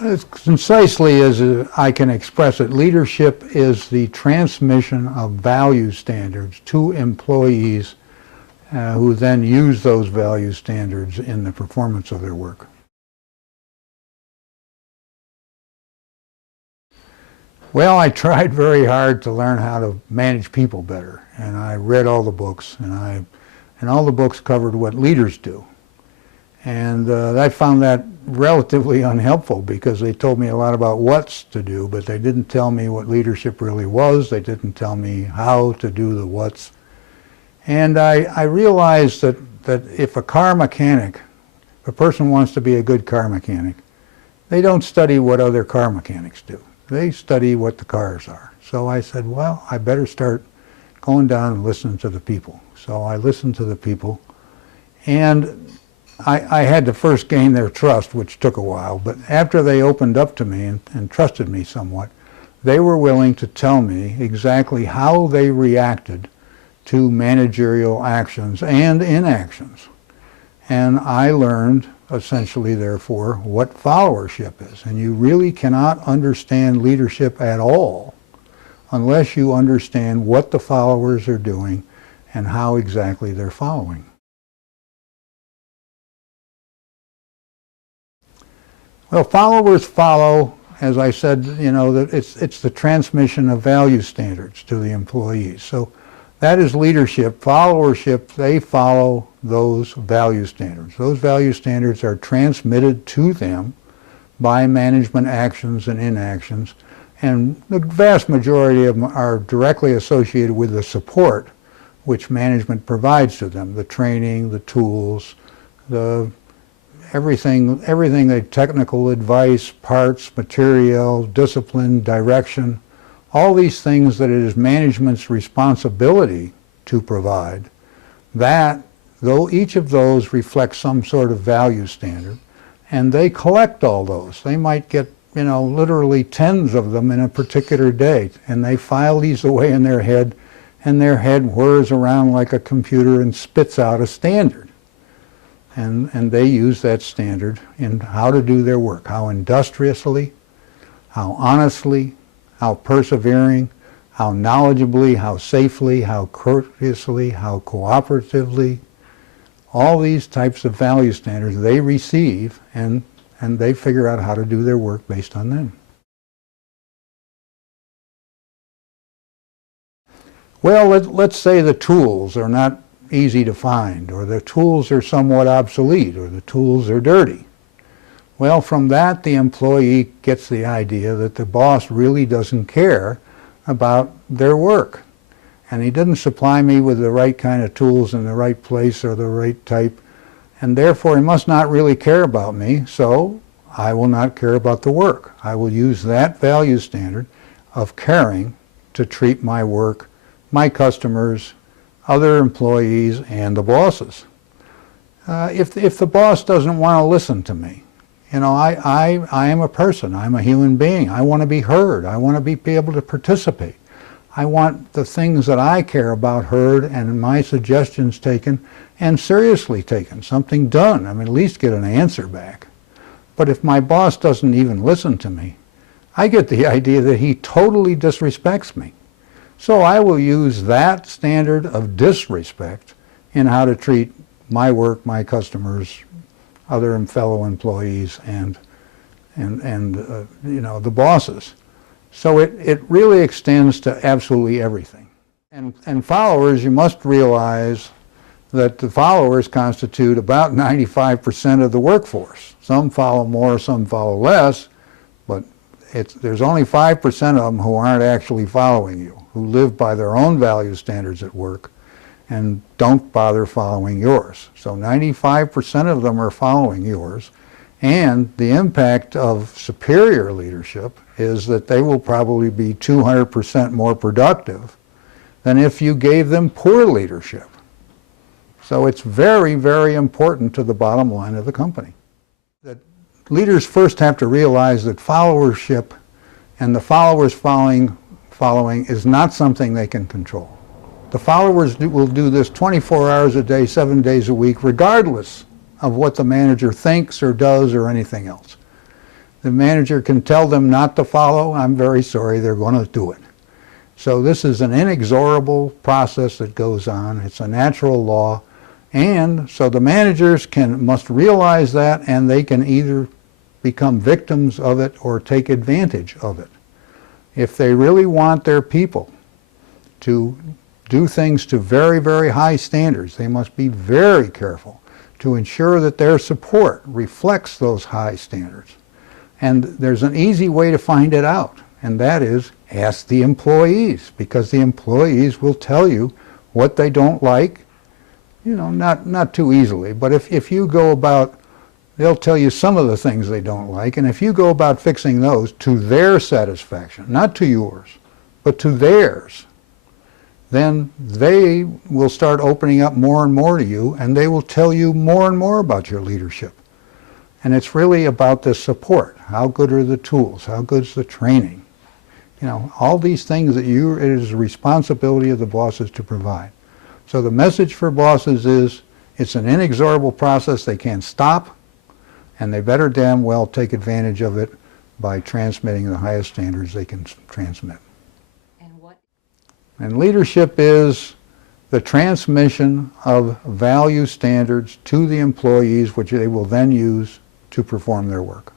As concisely as I can express it, leadership is the transmission of value standards to employees who then use those value standards in the performance of their work. Well, I tried very hard to learn how to manage people better, and I read all the books, and all the books covered what leaders do. And I found that relatively unhelpful because they told me a lot about what's to do, but they didn't tell me what leadership really was. They didn't tell me how to do the what's. And I realized that if a car mechanic, if a person wants to be a good car mechanic, they don't study what other car mechanics do. They study what the cars are. So I said, well, I better start going down and listening to the people. So I listened to the people, and I had to first gain their trust, which took a while, but after they opened up to me and trusted me somewhat, they were willing to tell me exactly how they reacted to managerial actions and inactions. And I learned, essentially, therefore, what followership is. And you really cannot understand leadership at all unless you understand what the followers are doing and how exactly they're following. Well, followers follow, as I said, you know, that it's the transmission of value standards to the employees. So that is leadership. Followership, they follow those value standards. Those value standards are transmitted to them by management actions and inactions, and the vast majority of them are directly associated with the support which management provides to them, the training, the tools, everything, the technical advice, parts, material, discipline, direction, all these things that it is management's responsibility to provide, that, though each of those reflects some sort of value standard, and they collect all those. They might get, you know, literally tens of them in a particular day, and they file these away in their head, and their head whirs around like a computer and spits out a standard. And they use that standard in how to do their work, how industriously, how honestly, how persevering, how knowledgeably, how safely, how courteously, how cooperatively. All these types of value standards they receive, and they figure out how to do their work based on them. Well, let's say the tools are not easy to find, or the tools are somewhat obsolete, or the tools are dirty. Well, from that, the employee gets the idea that the boss really doesn't care about their work. And he didn't supply me with the right kind of tools in the right place or the right type, and therefore he must not really care about me, so I will not care about the work. I will use that value standard of caring to treat my work, my customers, other employees, and the bosses. If the boss doesn't want to listen to me, you know, I am a person. I'm a human being. I want to be heard. I want to be able to participate. I want the things that I care about heard and my suggestions taken and seriously taken, something done. I mean, at least get an answer back. But if my boss doesn't even listen to me, I get the idea that he totally disrespects me. So I will use that standard of disrespect in how to treat my work, my customers, other and fellow employees, and you know, the bosses. So it really extends to absolutely everything. And followers, you must realize that the followers constitute about 95% of the workforce. Some follow more, some follow less, but there's only 5% of them who aren't actually following you, who live by their own value standards at work and don't bother following yours. So 95% of them are following yours, and the impact of superior leadership is that they will probably be 200% more productive than if you gave them poor leadership. So it's very, very important to the bottom line of the company. That leaders first have to realize that followership and the followers following is not something they can control. The followers will do this 24 hours a day, 7 days a week, regardless of what the manager thinks or does or anything else. The manager can tell them not to follow. I'm very sorry, they're going to do it. So this is an inexorable process that goes on. It's a natural law. And so the managers must realize that, and they can either become victims of it or take advantage of it. If they really want their people to do things to very, very high standards, they must be very careful to ensure that their support reflects those high standards. And there's an easy way to find it out, and that is ask the employees, because the employees will tell you what they don't like, you know, not too easily, but if you go about, they'll tell you some of the things they don't like, and if you go about fixing those to their satisfaction, not to yours, but to theirs, then they will start opening up more and more to you, and they will tell you more and more about your leadership. And it's really about the support. How good are the tools? How good's the training? You know, all these things that it is the responsibility of the bosses to provide. So the message for bosses is, it's an inexorable process they can't stop, and they better damn well take advantage of it by transmitting the highest standards they can transmit. And leadership is the transmission of value standards to the employees, which they will then use to perform their work.